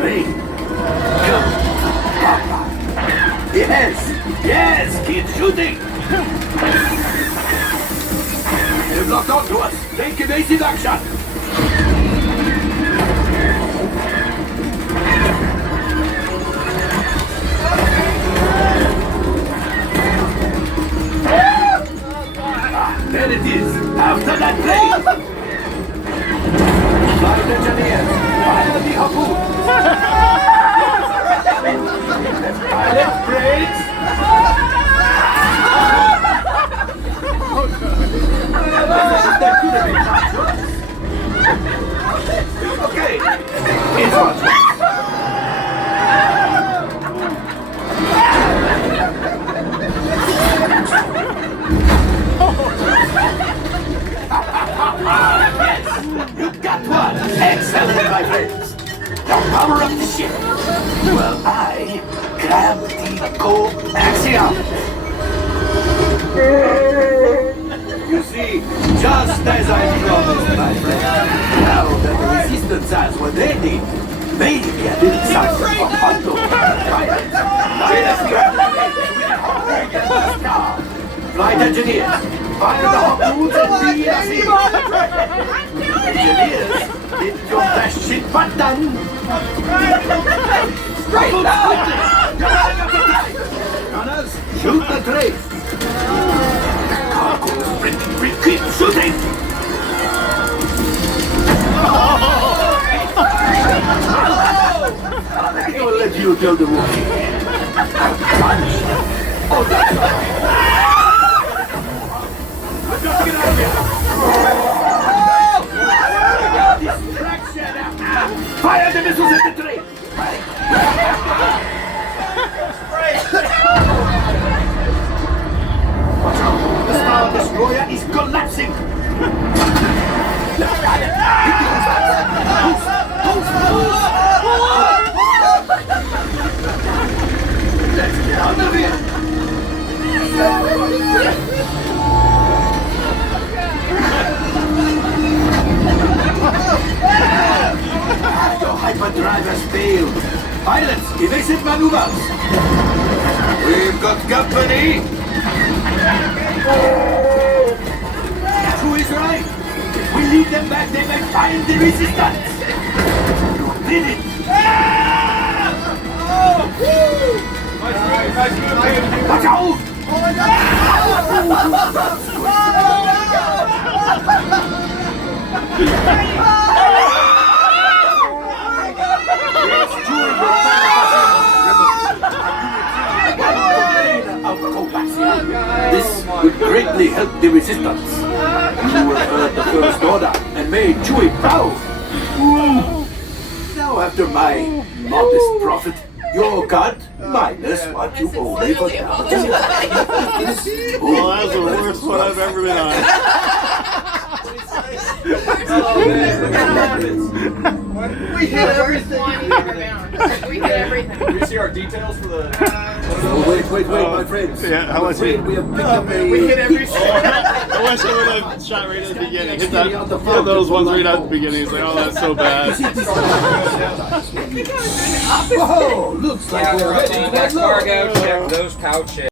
Great. Come. Yes. Yes. Keep shooting. They've locked onto us. Take evasive action. There it is! After that plane! Flight engineers, fire the harpoon! Pilot brakes! That could have been my choice. Okay, it's on. Yes, you got one! Excellent, my friends! Now power up the ship! Well, I grab the coaxium! You see, just as I promised, my friend, now that the resistance has what they need, maybe a little something for Hondo! Flight engineers, fire the harpoons and be a sea! Engineers, hit your best shit button! Straight down! Gunners, shoot the trace! Cargo sprint, keep shooting! I will let you tell the rookie. Punch! Oh, that's right! I've got to get out of here! Distraction! Fire the missiles at the train! Watch out! The Star Destroyer is collapsing! Let's get out of here! Your hyperdrive has failed. Pilots, evasive maneuvers. We've got company. Who is right? If we lead them back, they may find the resistance. You did it. Watch out! This would greatly help the resistance. You have heard the First Order and made Chewie proud. Now after my modest profit, your cut minus what you owe me for damages. Well, that's the worst one I've ever been on. We hit everything. We hit everything. Do you see our details for the... Wait, my friends. Yeah, how much we have picked up a... We hit everything. I wish I would have shot right at the beginning. Hit those ones right at the beginning. It's like, oh, that's so bad. Whoa, looks like we're ready to Next go. cargo, check those couches.